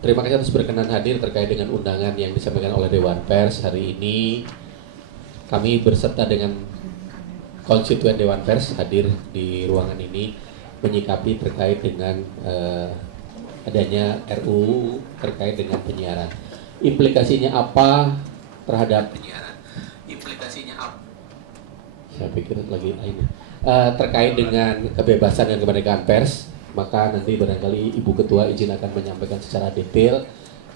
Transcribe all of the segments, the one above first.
Terima kasih atas berkenan hadir terkait dengan undangan yang disampaikan oleh Dewan Pers hari ini. Kami berserta dengan konstituen Dewan Pers hadir di ruangan ini menyikapi terkait dengan adanya RUU terkait dengan penyiaran. Implikasinya apa terhadap penyiaran? Implikasinya apa? Saya pikir lagi ini terkait dengan kebebasan dan kemerdekaan pers. Maka nanti barangkali Ibu Ketua izin akan menyampaikan secara detail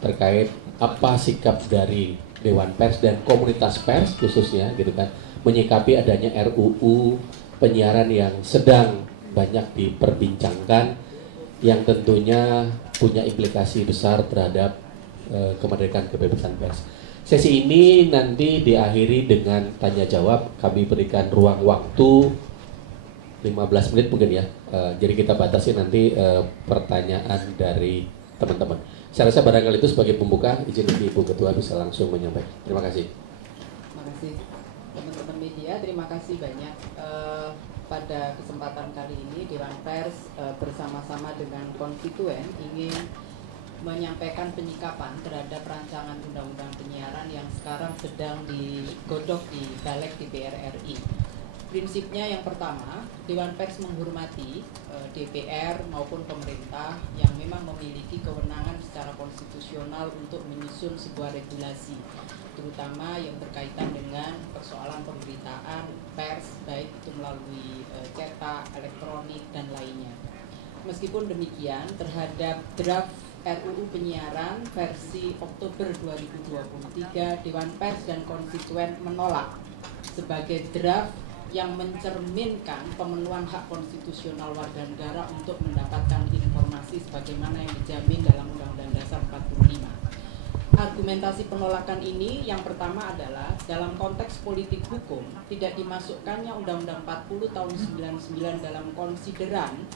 terkait apa sikap dari Dewan Pers dan komunitas pers khususnya gitu kan menyikapi adanya RUU penyiaran yang sedang banyak diperbincangkan yang tentunya punya implikasi besar terhadap kemerdekaan kebebasan pers. Sesi ini nanti diakhiri dengan tanya jawab. Kami berikan ruang waktu 15 menit mungkin ya. Jadi kita batasi nanti pertanyaan dari teman-teman. Saya rasa barangkali itu sebagai pembuka, izin Ibu Ketua bisa langsung menyampaikan. Terima kasih. Terima kasih teman-teman media, terima kasih banyak. Pada kesempatan kali ini Dewan Pers bersama-sama dengan konstituen ingin menyampaikan penyikapan terhadap rancangan undang-undang penyiaran yang sekarang sedang digodok di Balik DPR RI. Prinsipnya yang pertama, Dewan Pers menghormati DPR maupun pemerintah yang memang memiliki kewenangan secara konstitusional untuk menyusun sebuah regulasi, terutama yang berkaitan dengan persoalan pemberitaan pers, baik itu melalui cetak, elektronik, dan lainnya. Meskipun demikian, terhadap draft RUU penyiaran versi Oktober 2023, Dewan Pers dan konstituen menolak sebagai draft yang mencerminkan pemenuhan hak konstitusional warga negara untuk mendapatkan informasi sebagaimana yang dijamin dalam Undang-Undang Dasar 45. Argumentasi penolakan ini yang pertama adalah dalam konteks politik hukum tidak dimasukkannya Undang-Undang 40 tahun 99 dalam konsideran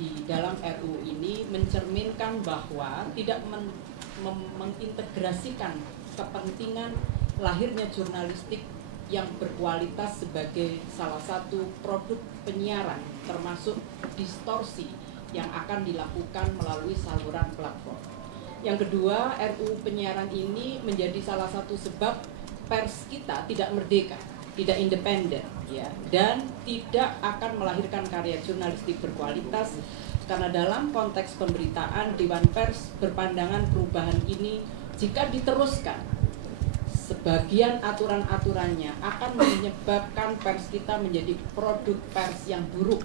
di dalam RUU ini mencerminkan bahwa tidak mengintegrasikan kepentingan lahirnya jurnalistik yang berkualitas sebagai salah satu produk penyiaran, termasuk distorsi yang akan dilakukan melalui saluran platform. Yang kedua, RUU penyiaran ini menjadi salah satu sebab pers kita tidak merdeka, tidak independen, ya, dan tidak akan melahirkan karya jurnalistik berkualitas karena dalam konteks pemberitaan Dewan Pers berpandangan perubahan ini jika diteruskan sebagian aturan-aturannya akan menyebabkan pers kita menjadi produk pers yang buruk,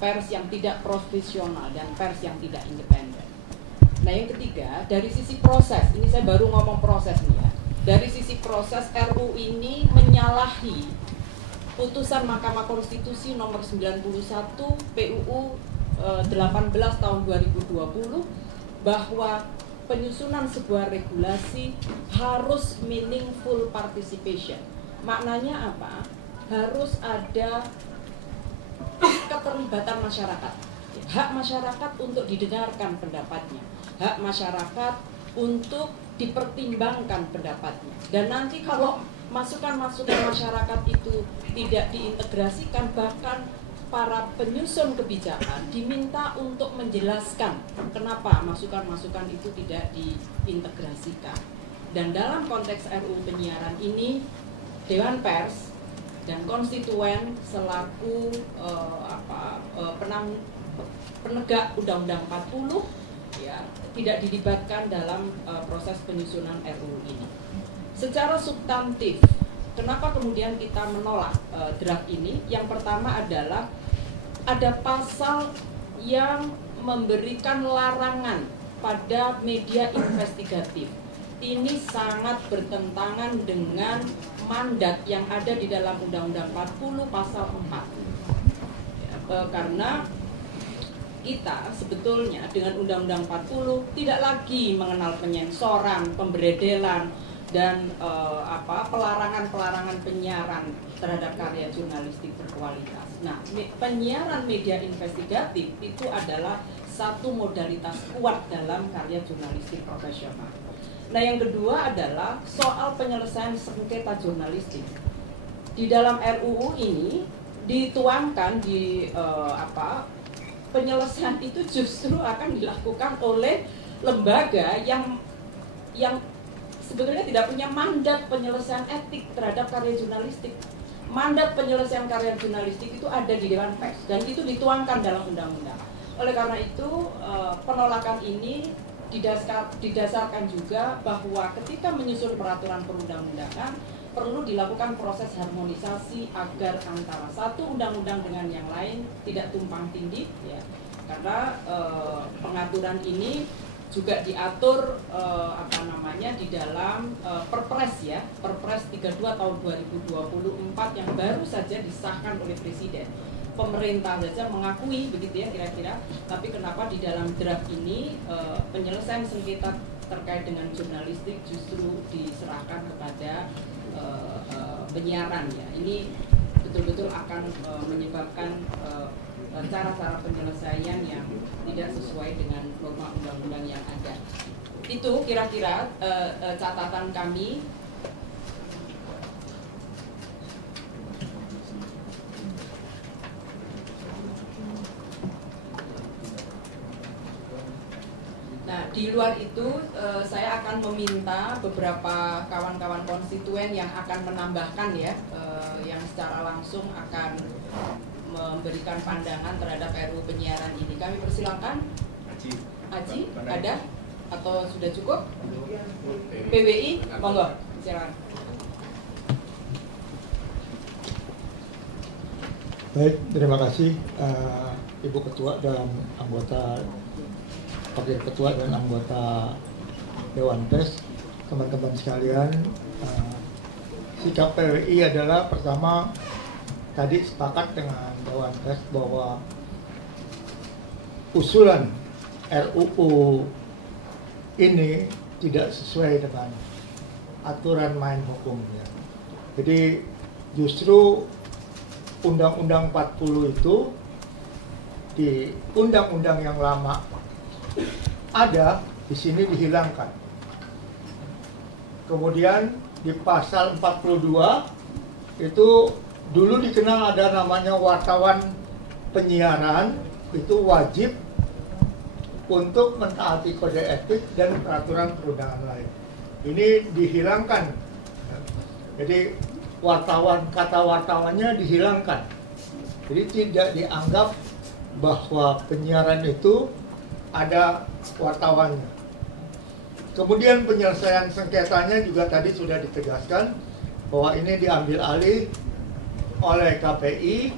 pers yang tidak profesional, dan pers yang tidak independen. Nah yang ketiga, dari sisi proses, ini saya baru ngomong proses nih ya, dari sisi proses RUU ini menyalahi putusan Mahkamah Konstitusi nomor 91 PUU 18 tahun 2020 bahwa penyusunan sebuah regulasi harus meaningful participation. Maknanya apa? Harus ada keterlibatan masyarakat. Hak masyarakat untuk didengarkan pendapatnya. Hak masyarakat untuk dipertimbangkan pendapatnya. Dan nanti kalau masukan-masukan masyarakat itu tidak diintegrasikan, bahkan para penyusun kebijakan diminta untuk menjelaskan kenapa masukan-masukan itu tidak diintegrasikan. Dan dalam konteks RUU penyiaran ini, Dewan Pers dan konstituen selaku penegak Undang-Undang 40 ya, tidak dilibatkan dalam proses penyusunan RUU ini. Secara substantif, kenapa kemudian kita menolak draft ini? Yang pertama adalah ada pasal yang memberikan larangan pada media investigatif. Ini sangat bertentangan dengan mandat yang ada di dalam Undang-Undang 40 pasal 4. Ya, karena kita sebetulnya dengan Undang-Undang 40 tidak lagi mengenal penyensoran, pemberedelan, dan pelarangan-pelarangan penyiaran terhadap karya jurnalistik berkualitas. Nah, penyiaran media investigatif itu adalah satu modalitas kuat dalam karya jurnalistik profesional. Nah, yang kedua adalah soal penyelesaian sengketa jurnalistik. Di dalam RUU ini dituangkan penyelesaian itu justru akan dilakukan oleh lembaga yang sebetulnya tidak punya mandat penyelesaian etik terhadap karya jurnalistik. Mandat penyelesaian karya jurnalistik itu ada di Dewan Pers dan itu dituangkan dalam undang-undang. Oleh karena itu penolakan ini didasarkan juga bahwa ketika menyusun peraturan perundang-undangan perlu dilakukan proses harmonisasi agar antara satu undang-undang dengan yang lain tidak tumpang tindih, ya. Karena pengaturan ini juga diatur di dalam Perpres, ya, Perpres 32 tahun 2024 yang baru saja disahkan oleh Presiden. Pemerintah saja mengakui begitu, ya, kira-kira, tapi kenapa di dalam draft ini penyelesaian sengketa terkait dengan jurnalistik justru diserahkan kepada penyiaran, ya. Ini betul-betul akan menyebabkan cara-cara penyelesaian yang tidak sesuai dengan norma undang-undang yang ada. Itu kira-kira catatan kami. Nah, di luar itu saya akan meminta beberapa kawan-kawan konstituen yang akan menambahkan, ya, yang secara langsung akan memberikan pandangan terhadap RUU penyiaran ini. Kami persilakan. Aji, ada? Atau sudah cukup? PBI, monggo, silakan. Baik, terima kasih Ibu Ketua dan anggota Wakil Ketua dan anggota Dewan Pers, teman-teman sekalian. Sikap PWI adalah pertama, tadi sepakat dengan Dewan Pers bahwa usulan RUU ini tidak sesuai dengan aturan main hukumnya. Jadi justru Undang-Undang 40 itu di undang-undang yang lama ada, di sini dihilangkan. Kemudian di pasal 42 itu dulu dikenal ada namanya wartawan penyiaran, itu wajib untuk mentaati kode etik dan peraturan perundangan lain. Ini dihilangkan. Jadi kata wartawannya dihilangkan. Jadi tidak dianggap bahwa penyiaran itu ada wartawannya. Kemudian penyelesaian sengketanya juga tadi sudah ditegaskan bahwa ini diambil alih oleh KPI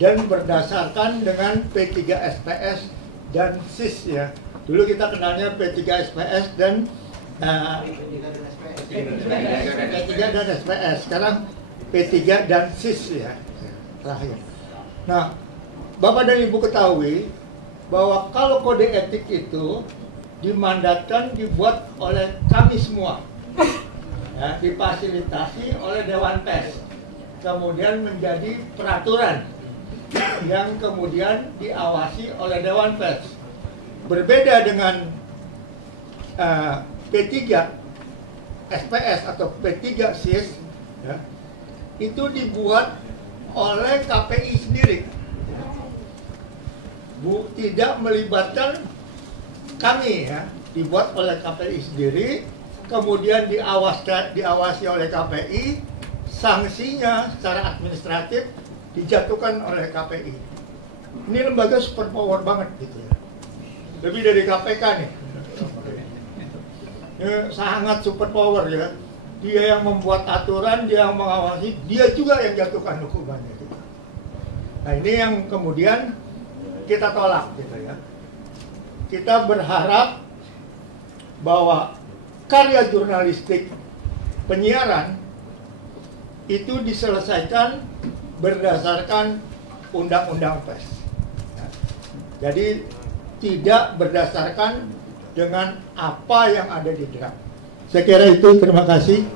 dan berdasarkan dengan P3SPS dan SIS, ya. Dulu kita kenalnya P3SPS dan P3 dan SPS. Sekarang P3 dan SIS, ya, terakhir. Nah, Bapak dan Ibu ketahui bahwa kalau kode etik itu dimandatkan dibuat oleh kami semua, ya, difasilitasi oleh Dewan Pers, kemudian menjadi peraturan yang kemudian diawasi oleh Dewan Pers. Berbeda dengan P3 SPS atau P3 SIS, ya, itu dibuat oleh KPI sendiri, tidak melibatkan kami, ya, dibuat oleh KPI sendiri, kemudian diawasi oleh KPI, sanksinya secara administratif dijatuhkan oleh KPI. Ini lembaga super power banget gitu, ya. Lebih dari KPK nih. Ya, sangat super power, ya. Dia yang membuat aturan, dia yang mengawasi, dia juga yang jatuhkan hukumannya gitu. Nah, ini yang kemudian kita tolak gitu, ya. Kita berharap bahwa karya jurnalistik penyiaran itu diselesaikan berdasarkan undang-undang pers. Jadi tidak berdasarkan dengan apa yang ada di draft. Saya kira itu, terima kasih.